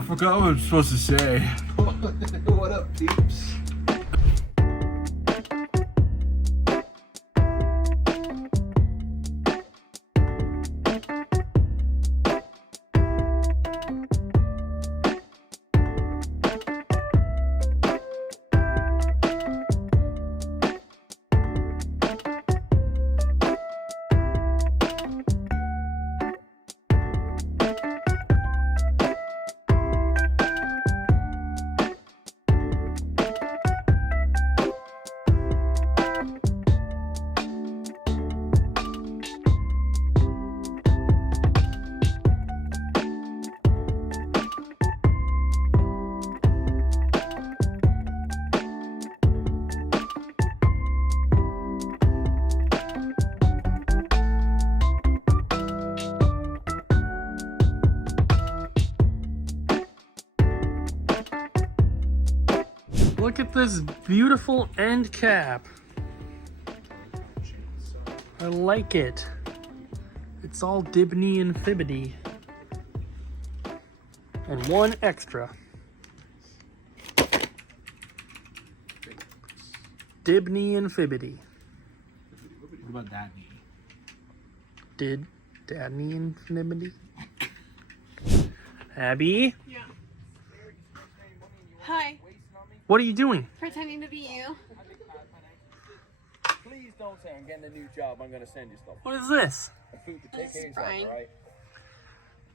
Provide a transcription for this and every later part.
I forgot what I was supposed to say. What up, peeps? Look at this beautiful end cap. I like it. It's all Dibnee Infibidee. And one extra. Dibnee Infibidee. What about that? Did Dibnee Infibidee? Abby? Yeah. Hi. What are you doing? Pretending to be you. Please don't say I'm getting a new job. I'm gonna send you stuff. What is this? Food to take care of, fine. right?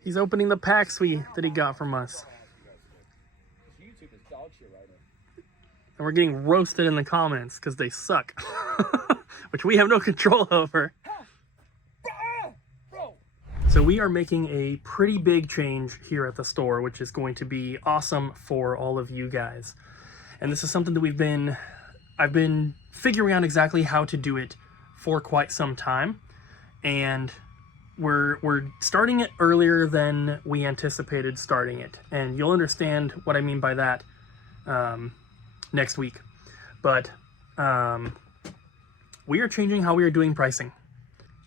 He's opening the packs that he got from us. YouTube is dog shit right now. And we're getting roasted in the comments because they suck. Which we have no control over. So we are making a pretty big change here at the store, which is going to be awesome for all of you guys. And this is something that I've been figuring out exactly how to do it for quite some time. And we're starting it earlier than we anticipated starting it. And you'll understand what I mean by that next week. But we are changing how we are doing pricing.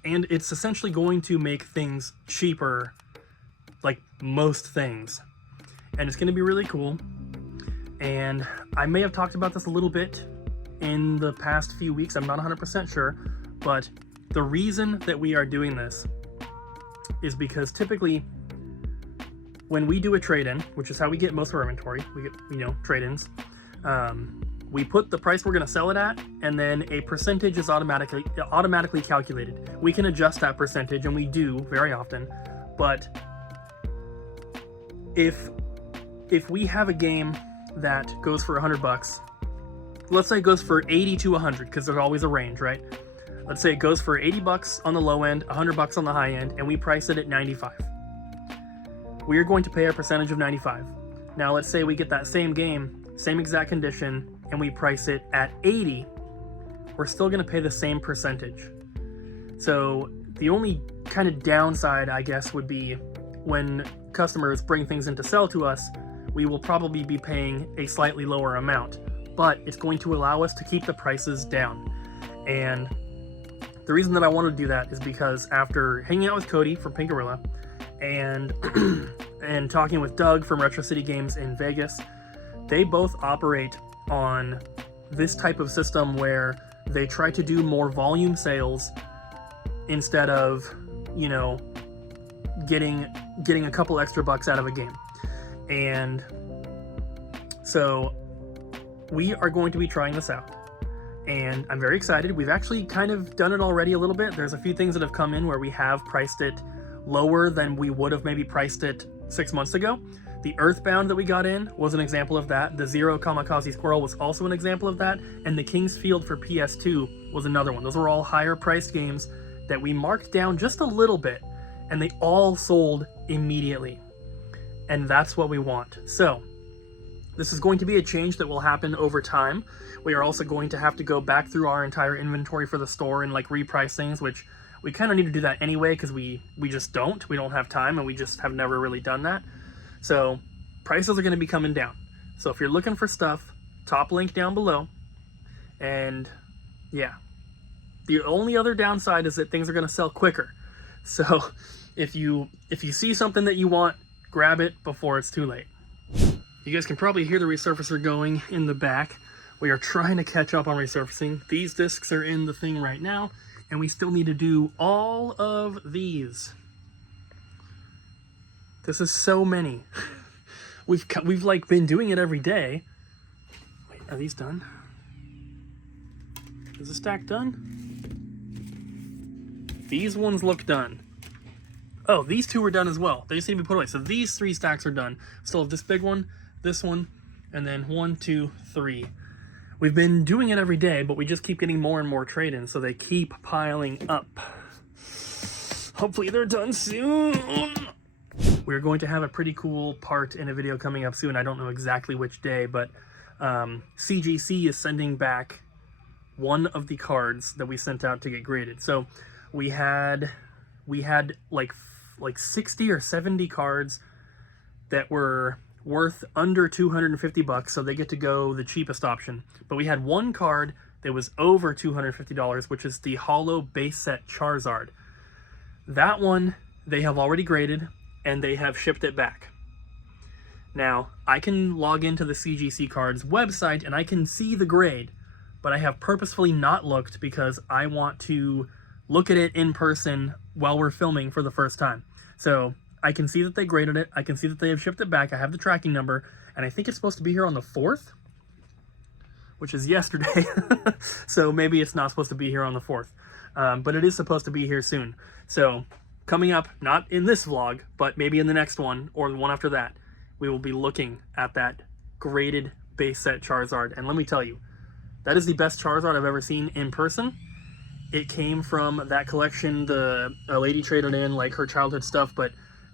And it's essentially going to make things cheaper, like most things. And it's going to be really cool. And I may have talked about this a little bit in the past few weeks. I'm not 100% sure. But the reason that we are doing this is because typically when we do a trade-in, which is how we get most of our inventory, we get, trade-ins, we put the price we're going to sell it at, and then a percentage is automatically calculated. We can adjust that percentage, and we do very often. But if we have a game that goes for $100, let's say it goes for 80 to 100, because there's always a range, right? Let's say it goes for 80 bucks on the low end, 100 bucks on the high end, and we price it at 95. We are going to pay a percentage of 95. Now let's say we get that same game, same exact condition, and we price it at 80, we're still going to pay the same percentage. So the only kind of downside, I guess, would be when customers bring things in to sell to us, we will probably be paying a slightly lower amount, but it's going to allow us to keep the prices down. And the reason that I want to do that is because after hanging out with Cody from Pink Gorilla and and talking with Doug from Retro City Games in Vegas, they both operate on this type of system where they try to do more volume sales instead of, getting a couple extra bucks out of a game. And so we are going to be trying this out. And I'm very excited. We've actually kind of done it already a little bit. There's a few things that have come in where we have priced it lower than we would have maybe priced it 6 months ago. The Earthbound that we got in was an example of that. The Zero Kamikaze Squirrel was also an example of that. And the King's Field for PS2 was another one. Those were all higher priced games that we marked down just a little bit, and they all sold immediately. And that's what we want. So this is going to be a change that will happen over time. We are also going to have to go back through our entire inventory for the store and reprice things, which we kind of need to do that anyway because we just don't. We don't have time, and we just have never really done that. So prices are going to be coming down. So if you're looking for stuff, top link down below. And yeah, the only other downside is that things are going to sell quicker. So if you see something that you want, grab it before it's too late. You guys can probably hear the resurfacer going in the back. We are trying to catch up on resurfacing. These discs are in the thing right now, and we still need to do all of these. This is so many. We've like been doing it every day. Wait, are these done? Is the stack done? These ones look done. Oh, these two were done as well. They just need to be put away. So these 3 stacks are done. Still have this big one, this one, and then 1, 2, 3. We've been doing it every day, but we just keep getting more and more trade-ins, so they keep piling up. Hopefully they're done soon. We're going to have a pretty cool part in a video coming up soon. I don't know exactly which day, but CGC is sending back one of the cards that we sent out to get graded. So we had like 60 or 70 cards that were worth under 250 bucks, so they get to go the cheapest option. But we had one card that was over $250, which is the Holo base set Charizard. That one they have already graded and they have shipped it back. Now, I can log into the CGC Cards website and I can see the grade, but I have purposefully not looked because I want to look at it in person while we're filming for the first time. So I can see that they graded it, I can see that they have shipped it back, I have the tracking number, and I think it's supposed to be here on the 4th, which is yesterday. So maybe it's not supposed to be here on the 4th, but it is supposed to be here soon. So coming up, not in this vlog, but maybe in the next one or the one after that, we will be looking at that graded base set Charizard. And let me tell you, that is the best Charizard I've ever seen in person. It came from that collection a lady traded in, like her childhood stuff, but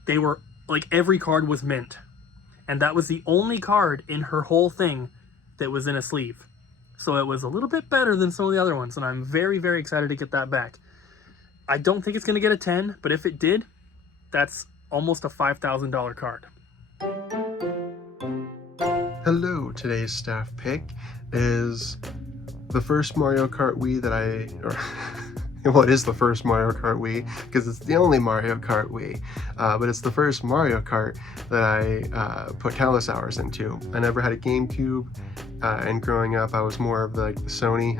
they were like, every card was mint, and that was the only card in her whole thing that was in a sleeve. So it was a little bit better than some of the other ones, and I'm very, very excited to get that back. I don't think it's going to get a 10, but if it did, that's almost a $5,000 card. Hello, today's staff pick is the first Mario Kart Wii that well, it is the first Mario Kart Wii, because it's the only Mario Kart Wii, but it's the first Mario Kart that I put countless hours into. I never had a GameCube, and growing up I was more of the Sony.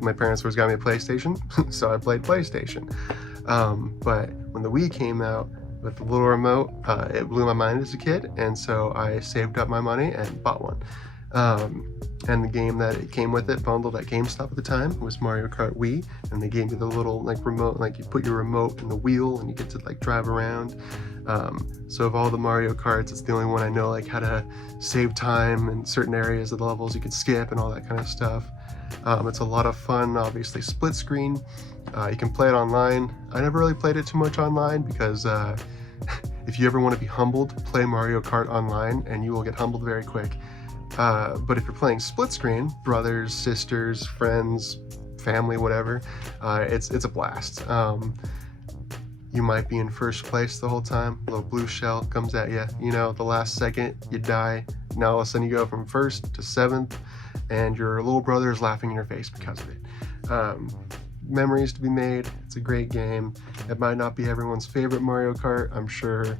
My parents always got me a PlayStation, so I played PlayStation. But when the Wii came out with the little remote, it blew my mind as a kid, and so I saved up my money and bought one. And the game that it came with it, bundled at GameStop at the time, was Mario Kart Wii, and they gave me the little like remote, like you put your remote in the wheel and you get to like drive around. So of all the Mario Karts, it's the only one I know like how to save time in certain areas of the levels you could skip and all that kind of stuff. It's a lot of fun, obviously split screen. You can play it online. I never really played it too much online because if you ever want to be humbled, play Mario Kart online and you will get humbled very quick. But if you're playing split screen, brothers, sisters, friends, family, whatever, it's a blast. You might be in first place the whole time, a little blue shell comes at you, you know, the last second you die, now all of a sudden you go from 1st to 7th, and your little brother is laughing in your face because of it. Memories to be made. It's a great game. It might not be everyone's favorite Mario Kart. I'm sure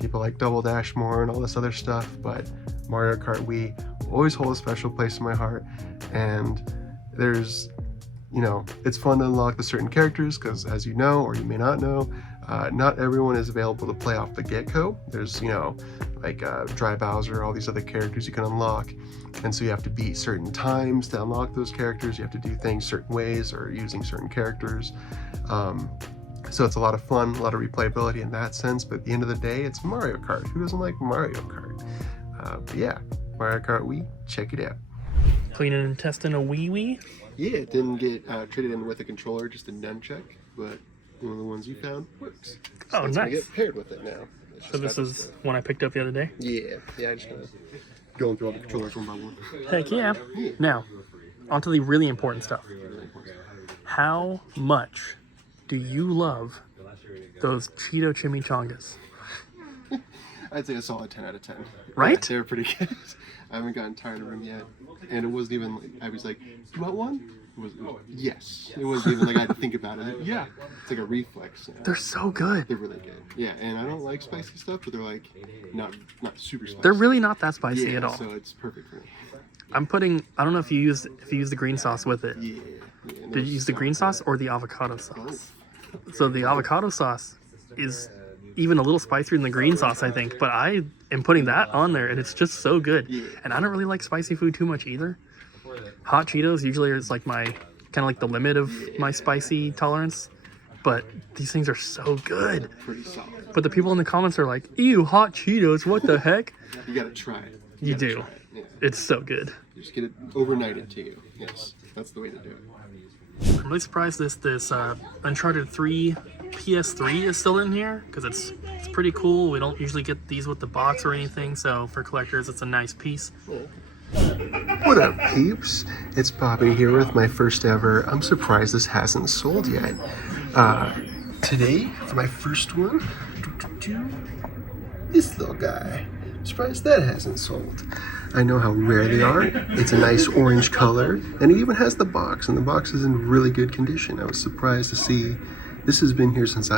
people like Double Dash more and all this other stuff, but Mario Kart Wii always hold a special place in my heart. And there's, you know, it's fun to unlock the certain characters because, as you know, or you may not know, not everyone is available to play off the get-go. There's, you know, like Dry Bowser, all these other characters you can unlock, and so you have to beat certain times to unlock those characters. You have to do things certain ways or using certain characters. So it's a lot of fun, a lot of replayability in that sense, but at the end of the day, it's Mario Kart. Who doesn't like Mario Kart? But yeah, Mario Kart Wii, check it out. Cleaning and testing a Wii? Yeah, it didn't get traded in with a controller, just a nunchuck, but one of the ones you found works. So Oh, it's nice. gonna get paired with it now. So this is one I picked up the other day? Yeah, I just gotta going through all the controllers one by one. Heck yeah. Now, onto the really important stuff. How much do you love those Cheetoh chimichangas? I'd say a solid 10 out of 10. Right? Yeah, they're pretty good. I haven't gotten tired of them yet. And it wasn't even, I was like, you want one? Yes. It wasn't even like I had to think about it. Yeah. It's like a reflex. They're so good. They're really good. Yeah, and I don't like spicy stuff, but they're like not super spicy. They're really not that spicy at all. So it's perfect for me. I'm putting, I don't know if you use the green sauce with it. Yeah. Did you use the green sauce or the avocado sauce? So the avocado sauce is even a little spicier than the green sauce, I think, but I am putting that on there and it's just so good. And I don't really like spicy food too much either. Hot Cheetos usually is like my, kind of like the limit of my spicy tolerance, but these things are so good. Pretty solid. But the people in the comments are like, ew, hot Cheetos, what the heck? You gotta try it. You do. Yeah. It's so good. You just get it overnighted to you. Yes, that's the way to do it. I'm really surprised this Uncharted 3 PS3 is still in here, because it's pretty cool. We don't usually get these with the box or anything, so for collectors it's a nice piece. What up, peeps? It's Bobby here with my first ever I'm surprised this hasn't sold yet. Today, for my first one, this little guy. I'm surprised that hasn't sold. I know how rare they are. It's a nice orange color, and it even has the box, and the box is in really good condition. I was surprised to see this has been here since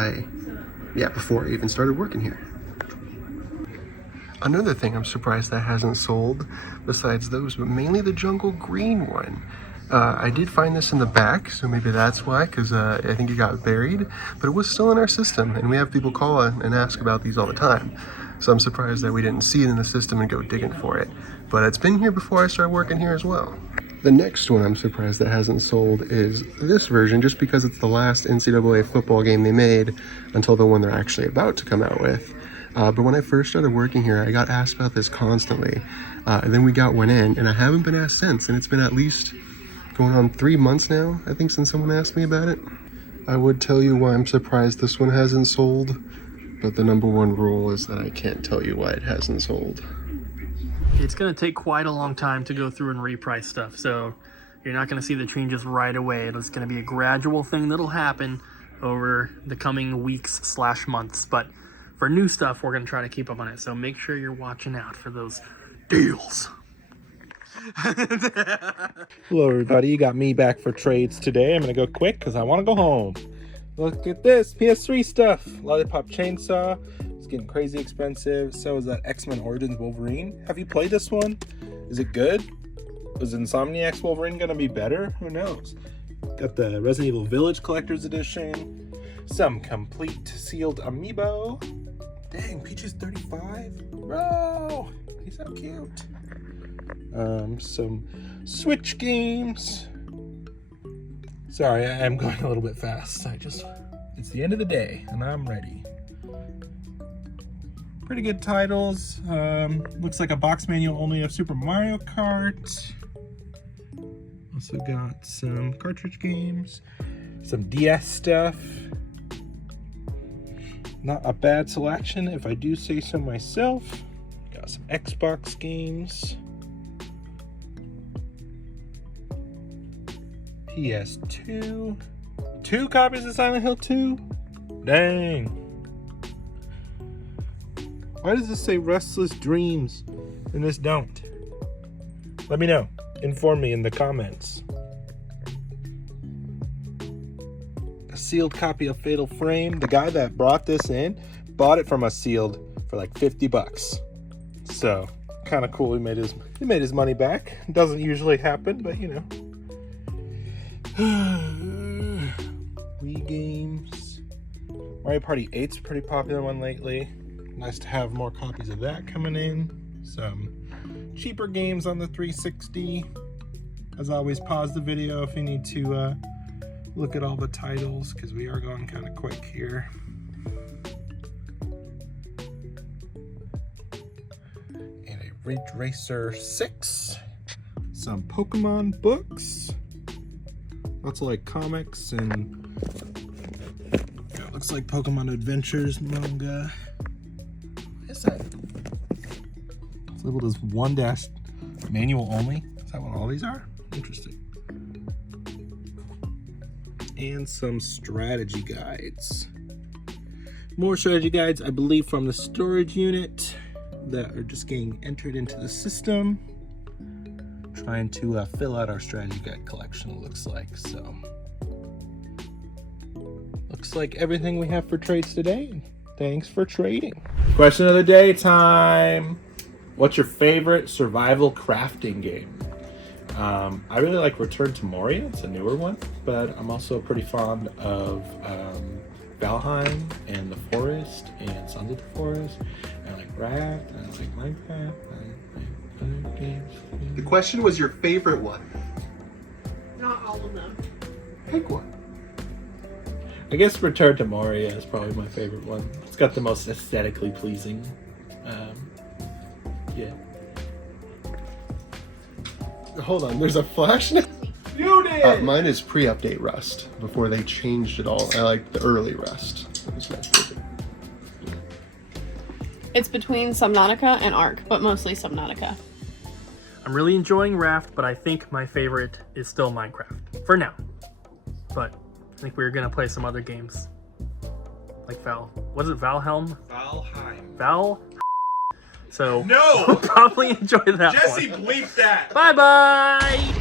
before I even started working here. Another thing I'm surprised that hasn't sold, besides those, but mainly the jungle green one. I did find this in the back, so maybe that's why, because I think it got buried, but it was still in our system, and we have people call and ask about these all the time. So I'm surprised that we didn't see it in the system and go digging for it. But it's been here before I started working here as well. The next one I'm surprised that hasn't sold is this version, just because it's the last NCAA football game they made until the one they're actually about to come out with. But when I first started working here, I got asked about this constantly. And then we got one in, and I haven't been asked since, and it's been at least going on 3 months now, I think, since someone asked me about it. I would tell you why I'm surprised this one hasn't sold, but the number one rule is that I can't tell you why it hasn't sold. It's going to take quite a long time to go through and reprice stuff, so you're not going to see the changes right away. It's going to be a gradual thing that'll happen over the coming weeks / months, but for new stuff, we're going to try to keep up on it, so make sure you're watching out for those deals. Hello everybody, you got me back for trades today. I'm gonna go quick because I want to go home. Look at this PS3 stuff. Lollipop Chainsaw. It's getting crazy expensive. So is that X-Men Origins Wolverine. Have you played this one? Is it good? Is Insomniac's Wolverine gonna be better? Who knows? Got the Resident Evil Village Collector's Edition. Some complete sealed amiibo. Dang, Peach's 35? Bro, he's so cute. Some Switch games. Sorry, I am going a little bit fast. It's the end of the day and I'm ready. Pretty good titles. Looks like a box manual only of Super Mario Kart. Also got some cartridge games, some DS stuff. Not a bad selection if I do say so myself. Got some Xbox games. PS2. 2 copies of Silent Hill 2? Dang. Why does this say Restless Dreams and this don't? Let me know. Inform me in the comments. A sealed copy of Fatal Frame. The guy that brought this in bought it from us sealed for like 50 bucks. So, kind of cool. He made his money back. Doesn't usually happen, but you know. Wii games. Mario Party 8's a pretty popular one lately. Nice to have more copies of that coming in. Some cheaper games on the 360. As always, pause the video if you need to look at all the titles, because we are going kind of quick here. And a Ridge Racer 6. Some Pokemon books. Lots of like comics and it looks like Pokemon Adventures manga. What is that? It's labeled as 1- manual only. Is that what all these are? Interesting. And some strategy guides. More strategy guides, I believe, from the storage unit that are just getting entered into the system. trying to fill out our strategy guide collection, it looks like. So looks like everything we have for trades today. Thanks for trading. Question of the day time. What's your favorite survival crafting game? I really like Return to Moria. It's a newer one, but I'm also pretty fond of Valheim and The Forest and Sons of the Forest. I like Raft, I like Minecraft, I like other games. The question was your favorite one. Not all of them. Pick one. I guess Return to Moria is probably my favorite one. It's got the most aesthetically pleasing. Yeah. Hold on, there's a flash now? You did! Mine is pre-update Rust, before they changed it all. I like the early Rust. That was my favorite. It's between Subnautica and Ark, but mostly Subnautica. I'm really enjoying Raft, but I think my favorite is still Minecraft for now. But I think we're gonna play some other games, like what is it, Valheim? Valheim. So No! we'll probably enjoy that Jesse, one. bleep that! Bye bye!